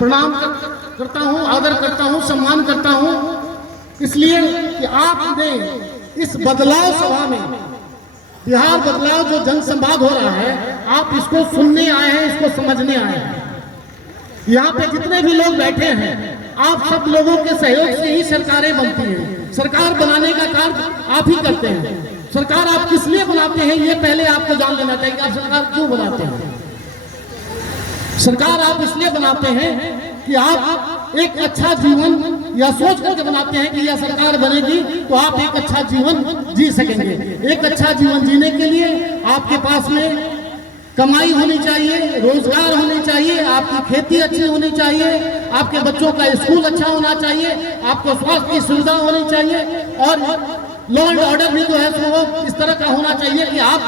प्रणाम करता हूँ, आदर करता हूँ, सम्मान करता हूँ, इसलिए कि आपने इस बदलाव सभा में, बिहार बदलाव जो जनसंवाद हो रहा है, आप इसको सुनने आए हैं, इसको समझने आए हैं। यहाँ पे जितने भी लोग बैठे हैं, आप सब लोगों के सहयोग से ही सरकारें बनती हैं। सरकार बनाने का कार्य आप ही करते हैं। सरकार आप किस लिए बनाते हैं, ये पहले आपको जान लेना चाहिए कि आप सरकार क्यों बनाते हैं। सरकार आप इसलिए बनाते हैं कि आप एक अच्छा जीवन या सोच करके बनाते हैं कि यह सरकार बनेगी तो आप एक अच्छा जीवन जी सकेंगे। एक अच्छा जीवन जीने के लिए आपके पास में कमाई होनी चाहिए, रोजगार होनी चाहिए, आपकी खेती अच्छी होनी चाहिए, आपके बच्चों का स्कूल अच्छा होना चाहिए, आपको स्वास्थ्य की सुविधा होनी चाहिए, और लॉ एंड ऑर्डर भी जो है वो इस तरह का होना चाहिए कि आप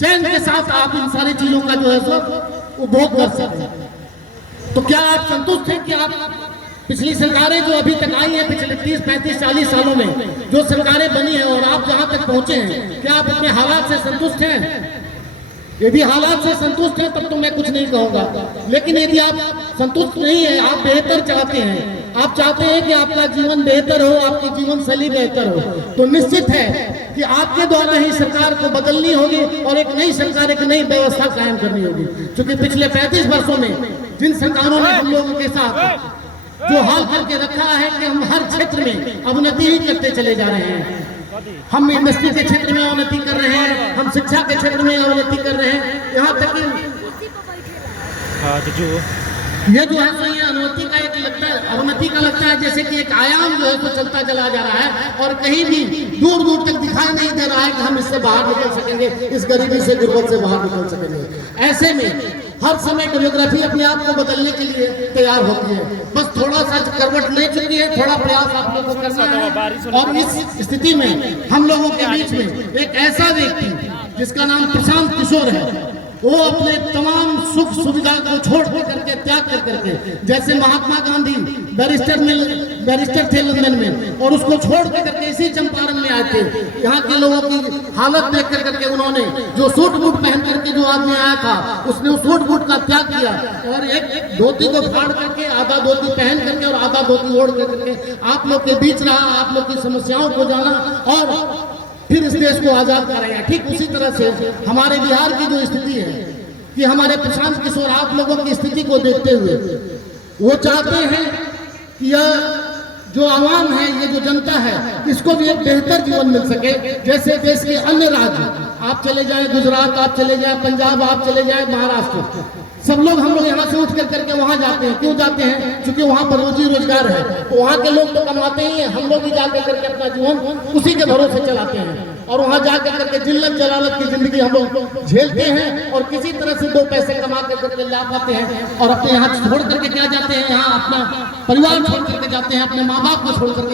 चैन के साथ आप इन सारी चीजों का जो है सो उपभोग कर सकते। तो क्या आप संतुष्ट हैं कि आप पिछली सरकारें जो अभी तक आई हैं, पिछले 30, 35, 40 सालों में जो सरकारें बनी हैं और आप जहां तक पहुंचे हैं, क्या आप अपने हालात से संतुष्ट हैं? यदि हालात से संतुष्ट हैं तब तो मैं कुछ नहीं कहूंगा, लेकिन यदि आप संतुष्ट नहीं है, आप बेहतर चाहते हैं, आप चाहते हैं कि आपका जीवन बेहतर हो, आपकी जीवन शैली बेहतर हो, तो निश्चित है कि आपके द्वारा ही सरकार को बदलनी होगी और एक नई सरकार, एक नई व्यवस्था कायम करनी होगी। क्योंकि पिछले 35 वर्षों में जिन सरकारों ने हम लोगों के साथ जो हाल करके रखा है कि हम हर क्षेत्र में अवनति ही करते चले जा रहे हैं। हम इंडस्ट्री के क्षेत्र में अवनति कर रहे हैं, हम शिक्षा के क्षेत्र में अवनति कर रहे हैं, यहाँ तक कि ये जो है तो ये अवनति का एक लगता है, अवनति का लगता है जैसे कि एक आयाम जो है तो चलता चला जा रहा है और कहीं भी दूर दूर तक दिखाई नहीं दे रहा है कि हम इससे बाहर निकल सकेंगे, इस गरीबी से, गुर्बत से बाहर निकल सकेंगे। ऐसे में हर समय डेमोग्राफी अपने आप को बदलने के लिए तैयार होती है, बस थोड़ा सा करवट ले चुकी है, थोड़ा प्रयास आप लोगों को करना है। और इस स्थिति में हम लोगों के बीच में एक ऐसा व्यक्ति जिसका नाम प्रशांत किशोर है, वो अपने तमाम सुख सुविधा को छोड़ करके, त्याग कर करके, जैसे महात्मा गांधी बैरिस्टर थे लंदन में और उसको छोड़ करके इसी चंपारण में आए थे। यहाँ के लोगों की हालत देख करके उन्होंने जो सूट बूट पहन करके जो आदमी आया था, उसने उस सूट बूट का त्याग किया और एक धोती को फाड़ करके, आधा धोती पहन करके और आधा धोती ओढ़ करके आप लोग के बीच रहा, आप लोग की समस्याओं को जाना और फिर इस देश को आजाद कराया। ठीक उसी तरह से हमारे बिहार की जो स्थिति है कि हमारे प्रशांत किशोर आप लोगों की स्थिति को देखते हुए वो चाहते हैं कि यह जो आवाम है, ये जो जनता है, इसको भी एक बेहतर जीवन मिल सके। जैसे देश के अन्य राज्य, आप चले जाए गुजरात, आप चले जाए पंजाब, आप चले जाए महाराष्ट्र, सब लोग हम लोग यहाँ से उठ करके वहाँ जाते हैं। क्यों जाते हैं? क्योंकि वहाँ पर रोजी रोजगार है, तो वहाँ के लोग तो कमाते ही हैं, हम लोग भी जाकर करके अपना जीवन उसी के भरोसे चलाते हैं और वहाँ जाकर करके जिल्लत जलालत की जिंदगी हम लोग झेलते हैं और किसी तरह से 2 पैसे कमा करके ला पाते हैं और अपने यहाँ छोड़ करके क्या जाते हैं, यहाँ अपना परिवार छोड़ करके जाते हैं, अपने माँ बाप को छोड़ करके